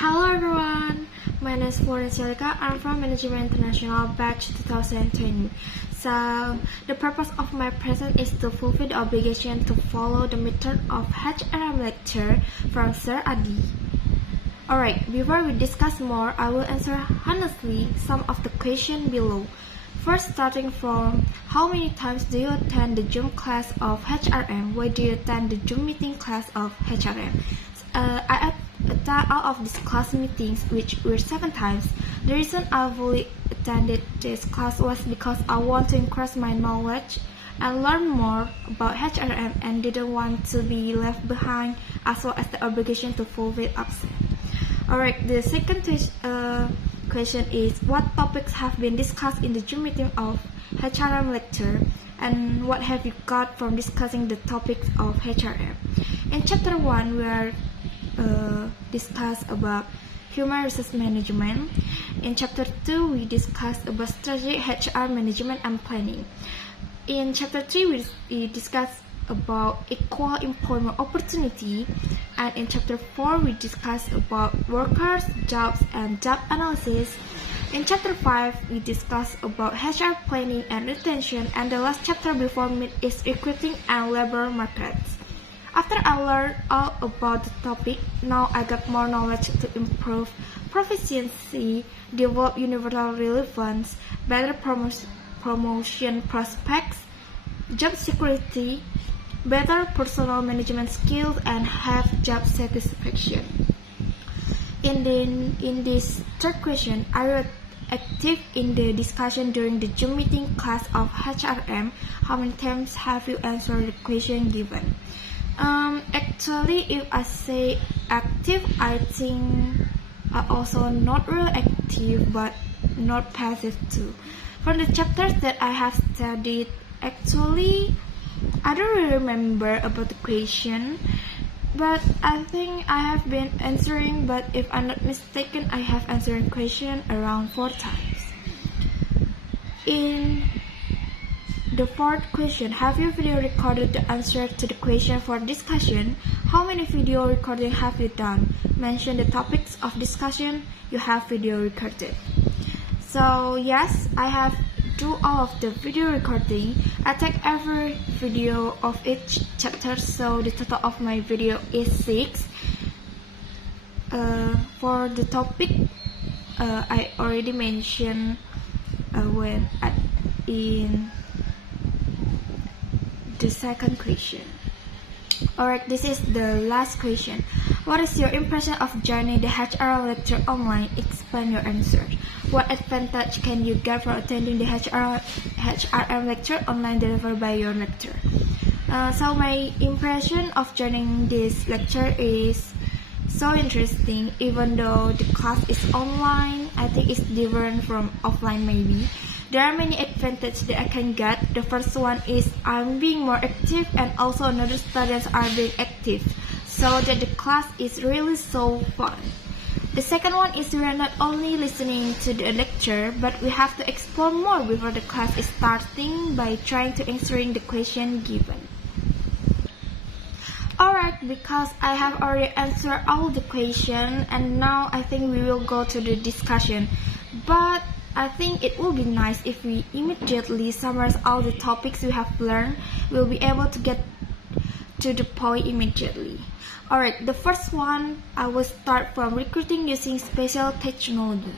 Hello everyone, my name is Florence. I'm from Management International batch 2020. So, the purpose of my present is to fulfill the obligation to follow the method of HRM lecture from Sir Adi. Alright, before we discuss more, I will answer honestly some of the questions below. First, starting from how many times do you attend the Zoom class of HRM? Why do you attend the Zoom meeting class of HRM? I attend all of these class meetings, which were 7 times. The reason I fully attended this class was because I want to increase my knowledge and learn more about HRM and didn't want to be left behind, as well as the obligation to fulfill absent. Alright, the second question is what topics have been discussed in the Zoom meeting of HRM lecture, and what have you got from discussing the topics of HRM? In chapter 1, we are discuss about human resource management. In chapter 2, we discuss about strategic HR management and planning. In chapter 3, we discuss about equal employment opportunity, and in chapter 4, we discuss about workers, jobs, and job analysis. In chapter 5, we discuss about HR planning and retention, and the last chapter before me is recruiting and labor markets. After I learned all about the topic, now I got more knowledge to improve proficiency, develop universal relevance, better promotion prospects, job security, better personal management skills, and have job satisfaction. In this third question, are you active in the discussion during the Zoom meeting class of HRM? How many times have you answered the question given? Actually, if I say active, I think I also not really active, but not passive too. From the chapters that I have studied, actually, I don't really remember about the question, but I think I have been answering, but if I'm not mistaken, I have answered the question around 4 times. In the fourth question, have you video recorded the answer to the question for discussion? How many video recording have you done? Mention the topics of discussion you have video recorded. So yes, I have do all of the video recording. I take every video of each chapter, so the total of my video is 6. For the topic, I already mentioned in the second question. Alright, this is the last question. What is your impression of joining the HR lecture online? Explain your answer. What advantage can you get from attending the HRM lecture online delivered by your lecturer? So my impression of joining this lecture is so interesting. Even though the class is online, I think it's different from offline maybe. There are many advantages that I can get. The first one is I'm being more active, and also another students are being active, so that the class is really so fun. The second one is we are not only listening to the lecture, but we have to explore more before the class is starting by trying to answering the question given. Alright, because I have already answered all the questions, and now I think we will go to the discussion. But I think it will be nice if we immediately summarize all the topics we have learned. We'll be able to get to the point immediately. Alright, the first one, I will start from recruiting using special technology.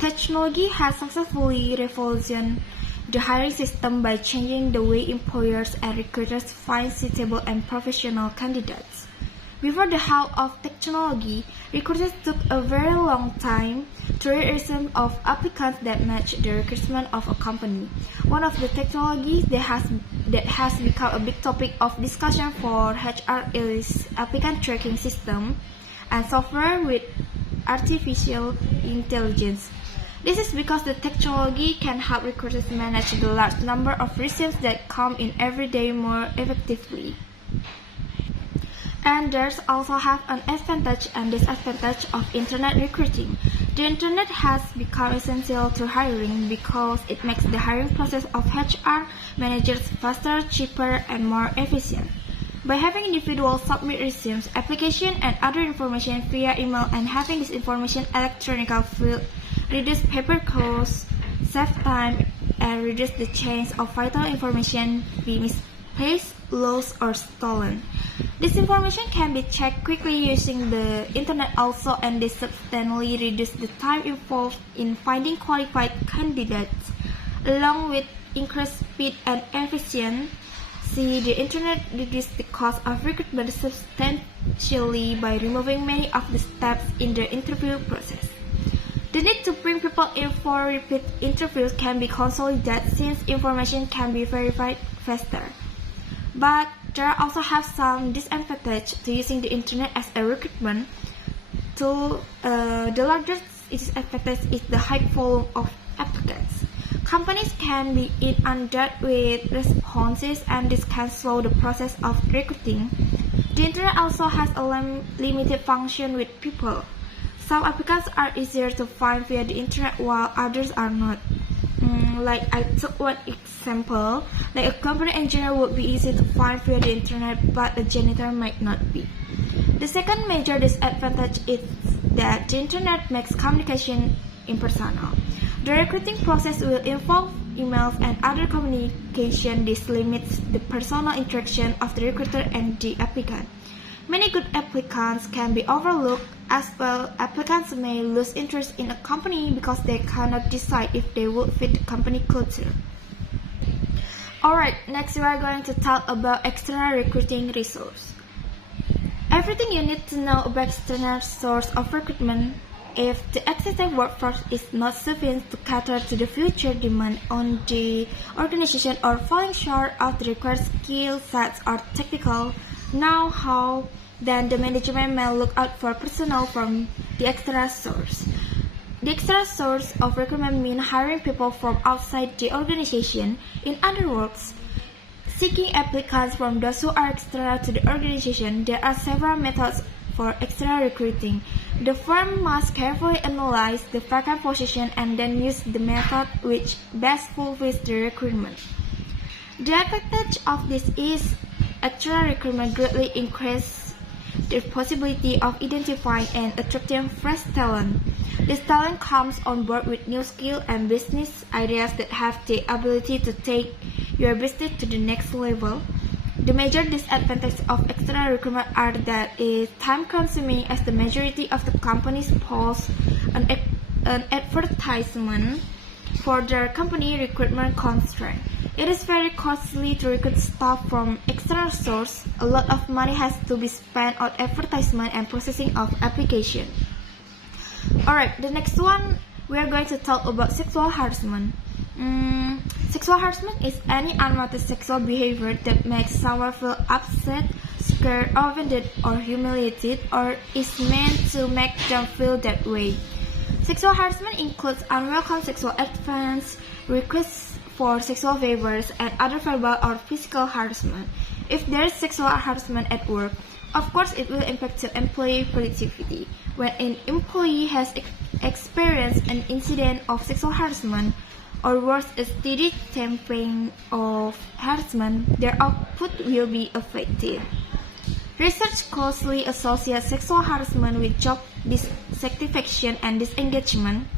Technology has successfully revolutionized the hiring system by changing the way employers and recruiters find suitable and professional candidates. Before the help of technology, recruiters took a very long time to resume of applicants that match the requirement of a company. One of the technologies that has become a big topic of discussion for HR is applicant tracking system and software with artificial intelligence. This is because the technology can help recruiters manage the large number of resumes that come in every day more effectively. And there's also have an advantage and disadvantage of internet recruiting. The internet has become essential to hiring because it makes the hiring process of HR managers faster, cheaper, and more efficient. By having individuals submit resumes, application, and other information via email and having this information electronically will reduce paper costs, save time, and reduce the chance of vital information being misplaced, lost, or stolen. This information can be checked quickly using the internet also, and this substantially reduces the time involved in finding qualified candidates, along with increased speed and efficiency. The internet reduces the cost of recruitment substantially by removing many of the steps in the interview process. The need to bring people in for repeat interviews can be consolidated since information can be verified faster. But there also have some disadvantages to using the internet as a recruitment tool. The largest disadvantage is the high volume of applicants. Companies can be inundated with responses, and this can slow the process of recruiting. The internet also has a limited function with people. Some applicants are easier to find via the internet while others are not. Like I took one example, like a company engineer would be easy to find via the internet, but a janitor might not be. The second major disadvantage is that the internet makes communication impersonal. The recruiting process will involve emails and other communication. This limits the personal interaction of the recruiter and the applicant. Many good applicants can be overlooked. As well, applicants may lose interest in a company because they cannot decide if they would fit the company culture. Alright, next we are going to talk about external recruiting resource. Everything you need to know about external source of recruitment. If the existing workforce is not sufficient to cater to the future demand on the organization or falling short of the required skill sets or technical know-how, then the management may look out for personnel from the external source. The external source of recruitment means hiring people from outside the organization. In other words, seeking applicants from those who are external to the organization. There are several methods for external recruiting. The firm must carefully analyze the vacant position and then use the method which best fulfills the requirement. The advantage of this is external recruitment greatly increases the possibility of identifying and attracting fresh talent. This talent comes on board with new skills and business ideas that have the ability to take your business to the next level. The major disadvantages of external recruitment are that it is time-consuming, as the majority of the companies post an advertisement for their company recruitment constraint. It is very costly to recruit staff from external sources. A lot of money has to be spent on advertisement and processing of application. Alright, the next one we are going to talk about sexual harassment. Sexual harassment is any unwanted sexual behavior that makes someone feel upset, scared, offended, or humiliated, or is meant to make them feel that way. Sexual harassment includes unwelcome sexual advances, requests for sexual favors, and other verbal or physical harassment. If there is sexual harassment at work, of course it will impact the employee productivity. When an employee has experienced an incident of sexual harassment, or worse, a steady campaign of harassment, their output will be affected. Research closely associates sexual harassment with job dissatisfaction and disengagement.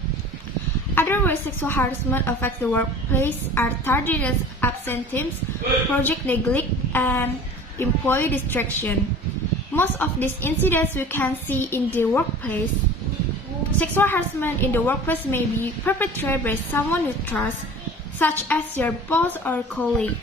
Other ways sexual harassment affects the workplace are tardiness, absenteeism, project neglect, and employee distraction. Most of these incidents we can see in the workplace. Sexual harassment in the workplace may be perpetrated by someone you trust, such as your boss or colleague.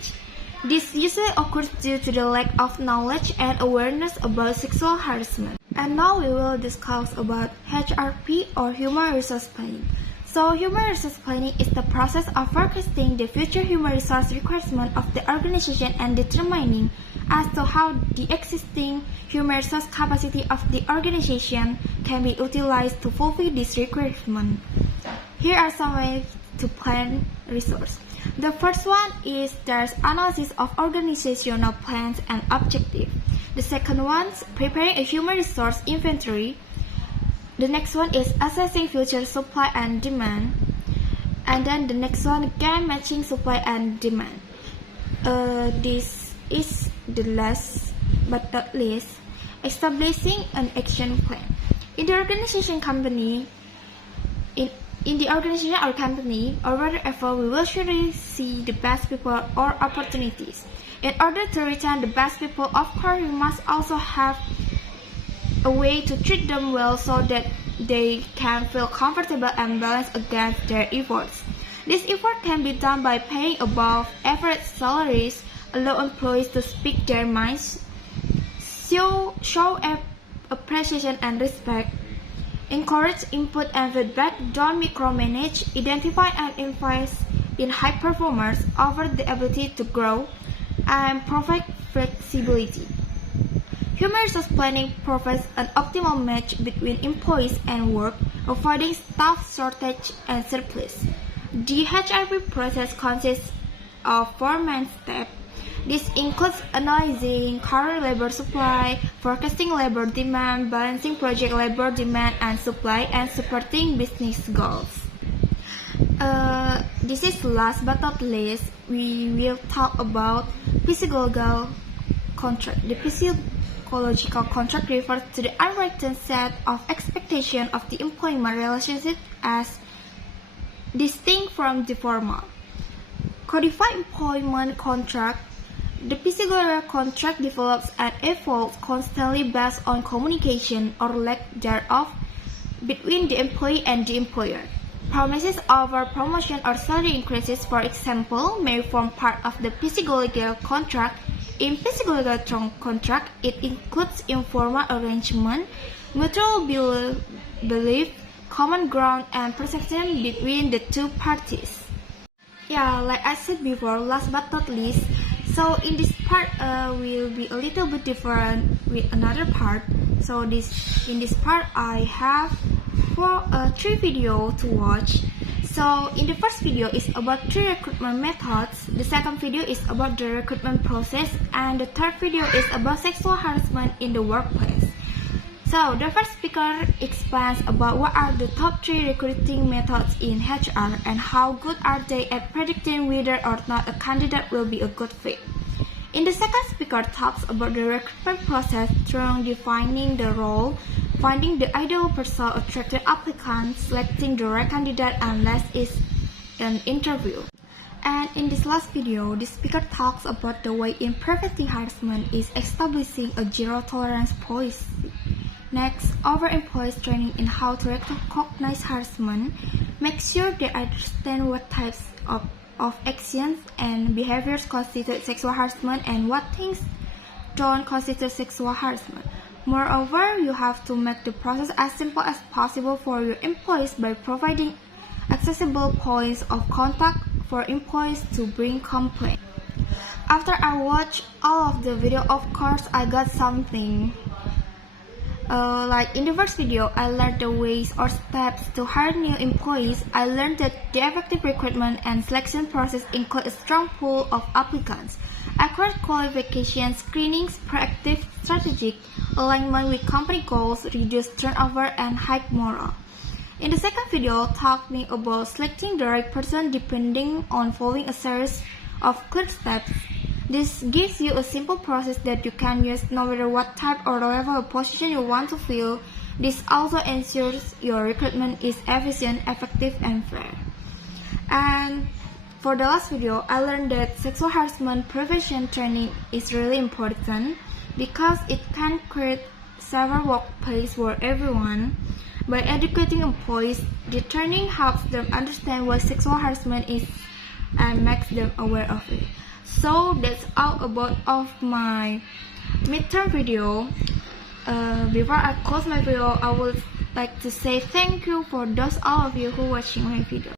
This usually occurs due to the lack of knowledge and awareness about sexual harassment. And now we will discuss about HRP or Human Resource Planning. So human resource planning is the process of forecasting the future human resource requirement of the organization and determining as to how the existing human resource capacity of the organization can be utilized to fulfill this requirement. Here are some ways to plan resource. The first one is there's analysis of organizational plans and objectives. The second one is preparing a human resource inventory. The next one is assessing future supply and demand. And then the next one again, matching supply and demand. This is the last but not least, establishing an action plan. In the organization or company, or wherever we will surely see the best people or opportunities. In order to retain the best people, of course, we must also have a way to treat them well so that they can feel comfortable and balanced against their efforts. This effort can be done by paying above average salaries, allow employees to speak their minds, show appreciation and respect, encourage input and feedback, don't micromanage, identify and invest in high performers, offer the ability to grow, and provide flexibility. Human resource planning provides an optimal match between employees and work, avoiding staff shortage and surplus. The HRM process consists of 4 main steps. This includes analyzing current labor supply, forecasting labor demand, balancing project labor demand and supply, and supporting business goals. This is last but not least, we will talk about psychological contract. The psychological contract refers to the unwritten set of expectations of the employment relationship as distinct from the formal. Codified employment contract. The psychological contract develops and evolves constantly based on communication or lack thereof between the employee and the employer. Promises over promotion or salary increases, for example, may form part of the psychological contract. In psychological contract, it includes informal arrangement, mutual belief, common ground, and perception between the two parties. Yeah, like I said before, last but not least, so in this part will be a little bit different with another part. So in this part I have 3 videos to watch. So in the first video is about 3 recruitment methods, the second video is about the recruitment process, and the third video is about sexual harassment in the workplace. So the first speaker explains about what are the top 3 recruiting methods in HR and how good are they at predicting whether or not a candidate will be a good fit. In the second speaker talks about the recruitment process through defining the role, finding the ideal person, attracting applicants, selecting the right candidate, and last is an interview. And in this last video, the speaker talks about the way in preventing harassment is establishing a zero tolerance policy. Next, our employees training in how to recognize harassment, make sure they understand what types of actions and behaviors constitute sexual harassment and what things don't constitute sexual harassment. Moreover, you have to make the process as simple as possible for your employees by providing accessible points of contact for employees to bring complaints. After I watched all of the video, of course, I got something. Like in the first video, I learned the ways or steps to hire new employees. I learned that the effective recruitment and selection process include a strong pool of applicants, accurate qualification screenings, proactive strategic alignment with company goals, reduced turnover, and high morale. In the second video, talking about selecting the right person depending on following a series of clear steps. This gives you a simple process that you can use no matter what type or level of position you want to fill. This also ensures your recruitment is efficient, effective, and fair. And for the last video, I learned that sexual harassment prevention training is really important because it can create several workplaces for everyone. By educating employees, the training helps them understand what sexual harassment is and makes them aware of it. So that's all about my midterm video. Before I close my video, I would like to say thank you for all of you who watching my video.